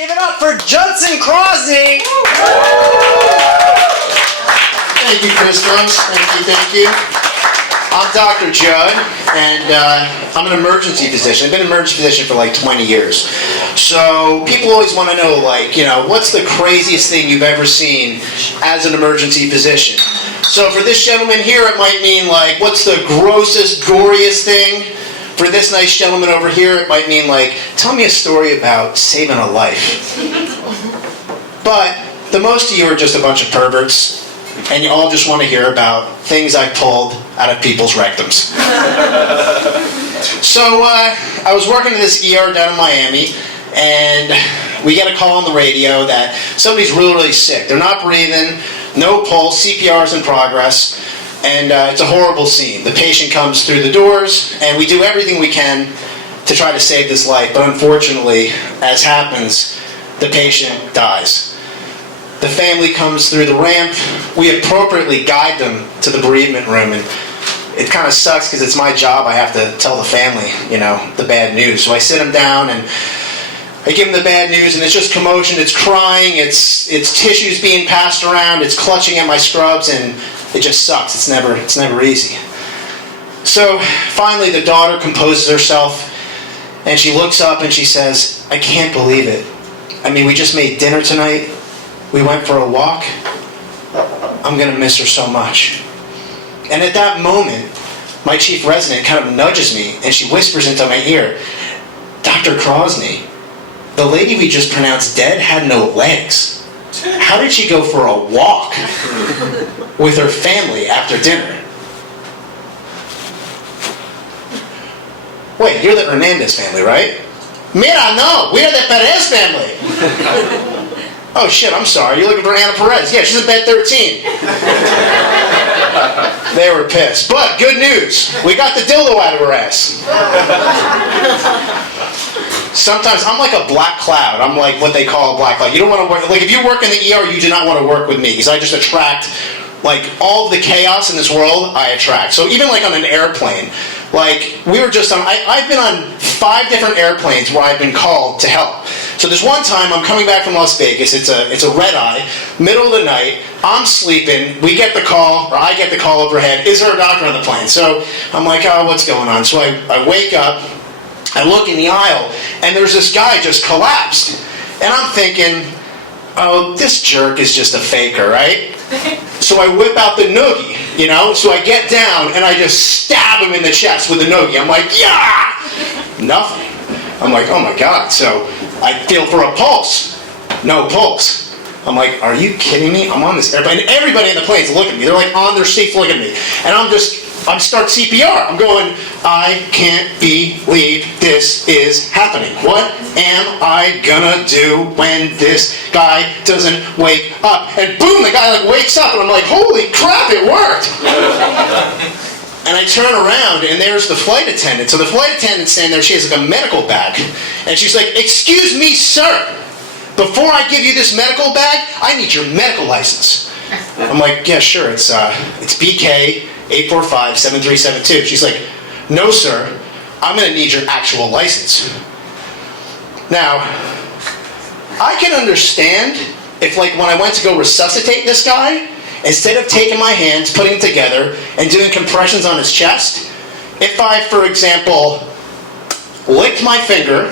Give it up for Jud CTDBY! Thank you, Crystal. Thank you. I'm Dr. Jud, and I'm an emergency physician. I've been an emergency physician for like 20 years. So people always want to know, like, what's the craziest thing you've ever seen as an emergency physician? So for this gentleman here, it might mean, like, what's the grossest, goriest thing? For this nice gentleman over here, it might mean, like, tell me a story about saving a life. But the most of you are just a bunch of perverts, and you all just want to hear about things I pulled out of people's rectums. So I was working in this ER down in Miami, and we get a call on the radio that somebody's really, really sick. They're not breathing, no pulse, CPR's in progress. And it's a horrible scene. The patient comes through the doors, and we do everything we can to try to save this life. But unfortunately, as happens, the patient dies. The family comes through the ramp. We appropriately guide them to the bereavement room. And it kind of sucks because it's my job. I have to tell the family, the bad news. So I sit them down and I give them the bad news, and it's just commotion. It's crying. It's tissues being passed around. It's clutching at my scrubs, and it just sucks. It's never easy. So finally the daughter composes herself, and she looks up and she says, I can't believe it. I mean, we just made dinner tonight. We went for a walk. I'm going to miss her so much. And at that moment, my chief resident kind of nudges me, and she whispers into my ear, Dr. Crosney, the lady we just pronounced dead had no legs. How did she go for a walk with her family after dinner? Wait, you're the Hernandez family, right? Mira, no, we're the Perez family. Oh shit, I'm sorry, you're looking for Anna Perez. Yeah, she's in bed 13. They were pissed. But good news, we got the dildo out of her ass. Sometimes I'm like a black cloud. I'm like what they call a black cloud. You don't want to work, like if you work in the ER, you do not want to work with me because I just attract, like, all of the chaos in this world I attract. So even like on an airplane, like we were just on, I've been on 5 different airplanes where I've been called to help. So there's one time I'm coming back from Las Vegas, it's a red eye, middle of the night, I'm sleeping, we get the call, or I get the call overhead, is there a doctor on the plane? So I'm like, oh, what's going on? So I wake up, I look in the aisle, and there's this guy just collapsed. And I'm thinking, oh, this jerk is just a faker, right? So I whip out the noogie, So I get down, and I just stab him in the chest with the noogie. I'm like, yeah! Nothing. I'm like, oh my God. So I feel for a pulse. No pulse. I'm like, are you kidding me? I'm on this airplane. And everybody in the plane's looking at me. They're like on their seats looking at me. And I start CPR. I'm going, I can't believe this is happening. What am I gonna do when this guy doesn't wake up? And boom, the guy like wakes up, and I'm like, holy crap, it worked. And I turn around, and there's the flight attendant. So the flight attendant's standing there. She has like a medical bag, and she's like, excuse me, sir, before I give you this medical bag, I need your medical license. I'm like, yeah, sure, it's BK 845-7372. She's like, no, sir, I'm going to need your actual license. Now, I can understand if, like, when I went to go resuscitate this guy, instead of taking my hands, putting them together, and doing compressions on his chest, if I, for example, licked my finger,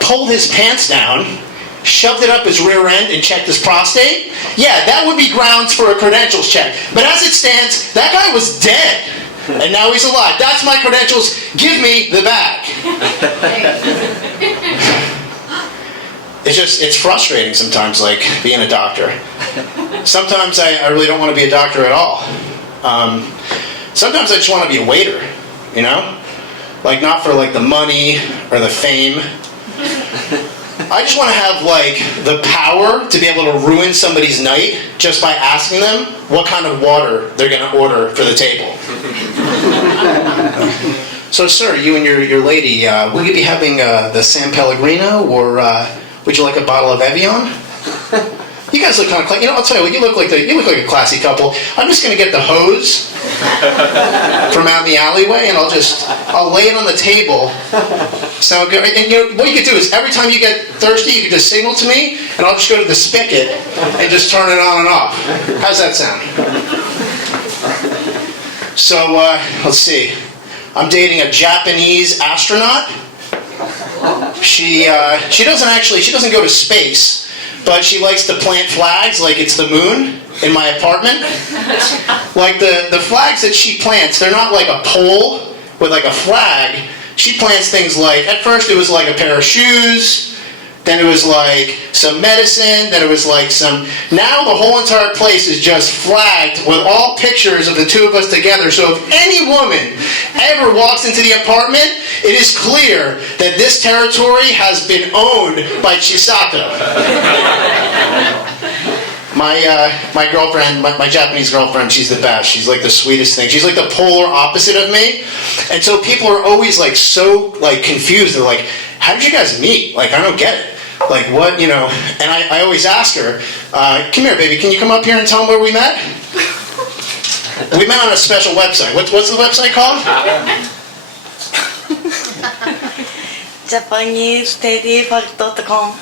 pulled his pants down, shoved it up his rear end and checked his prostate, yeah, that would be grounds for a credentials check. But as it stands, that guy was dead, and now he's alive. That's my credentials. Give me the bag. It's frustrating sometimes, like, being a doctor. Sometimes I really don't want to be a doctor at all. Sometimes I just want to be a waiter, Like, not for, like, the money or the fame. I just want to have, like, the power to be able to ruin somebody's night just by asking them what kind of water they're going to order for the table. So, sir, you and your lady, will you be having the San Pellegrino, or would you like a bottle of Evian? you guys look kind of, I'll tell you what, you look like a classy couple. I'm just going to get the hose from out in the alleyway, and I'll lay it on the table. Sound good? And what you could do is every time you get thirsty, you could just signal to me, and I'll just go to the spigot and just turn it on and off. How's that sound? So, let's see. I'm dating a Japanese astronaut. She doesn't go to space, but she likes to plant flags like it's the moon in my apartment. Like the flags that she plants, they're not like a pole with like a flag. She plants things like, at first it was like a pair of shoes, then it was like some medicine, then it was like now the whole entire place is just flagged with all pictures of the two of us together. So if any woman ever walks into the apartment, it is clear that this territory has been owned by Chisato. My girlfriend, my Japanese girlfriend, she's the best. She's like the sweetest thing. She's like the polar opposite of me. And so people are always like so like confused. They're like, how did you guys meet? Like, I don't get it. Like, what, and I always ask her, come here, baby, can you come up here and tell them where we met? We met on a special website. What's the website called? JapaneseTittyFuck.com.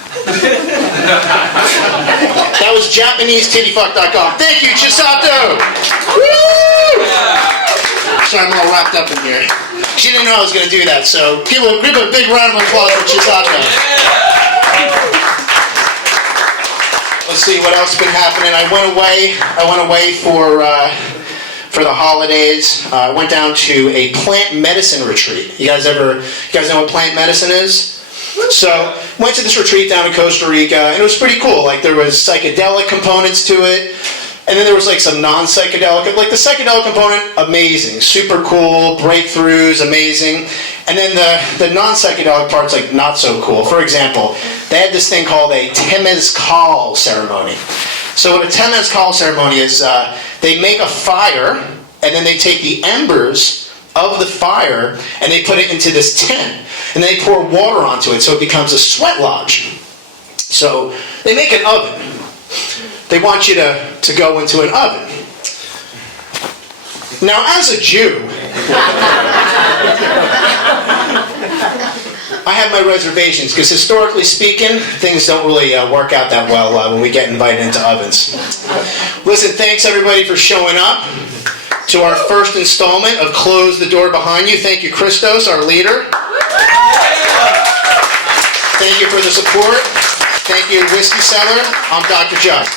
That was JapaneseTittyFuck.com. Thank you, Chisato! Woo! Sorry, I'm all wrapped up in here. She didn't know I was going to do that, so give a big round of applause for Chisato. Let's see what else has been happening. I went away for the holidays. I went down to a plant medicine retreat. You guys know what plant medicine is? So, went to this retreat down in Costa Rica, and it was pretty cool. Like, there was psychedelic components to it, and then there was like some non-psychedelic. Like the psychedelic component, amazing, super cool, breakthroughs, amazing. And then the non-psychedelic part's like not so cool. For example, they had this thing called a temazcal ceremony. So what a temazcal ceremony is, they make a fire, and then they take the embers of the fire, and they put it into this tin, and they pour water onto it, so it becomes a sweat lodge. So they make an oven. They want you to go into an oven. Now, as a Jew, I have my reservations, because historically speaking, things don't really work out that well when we get invited into ovens. Listen, thanks everybody for showing up to our first installment of Close the Door Behind You. Thank you, Christos, our leader. Thank you for the support. Thank you, Whiskey Cellar. I'm Dr. Jud.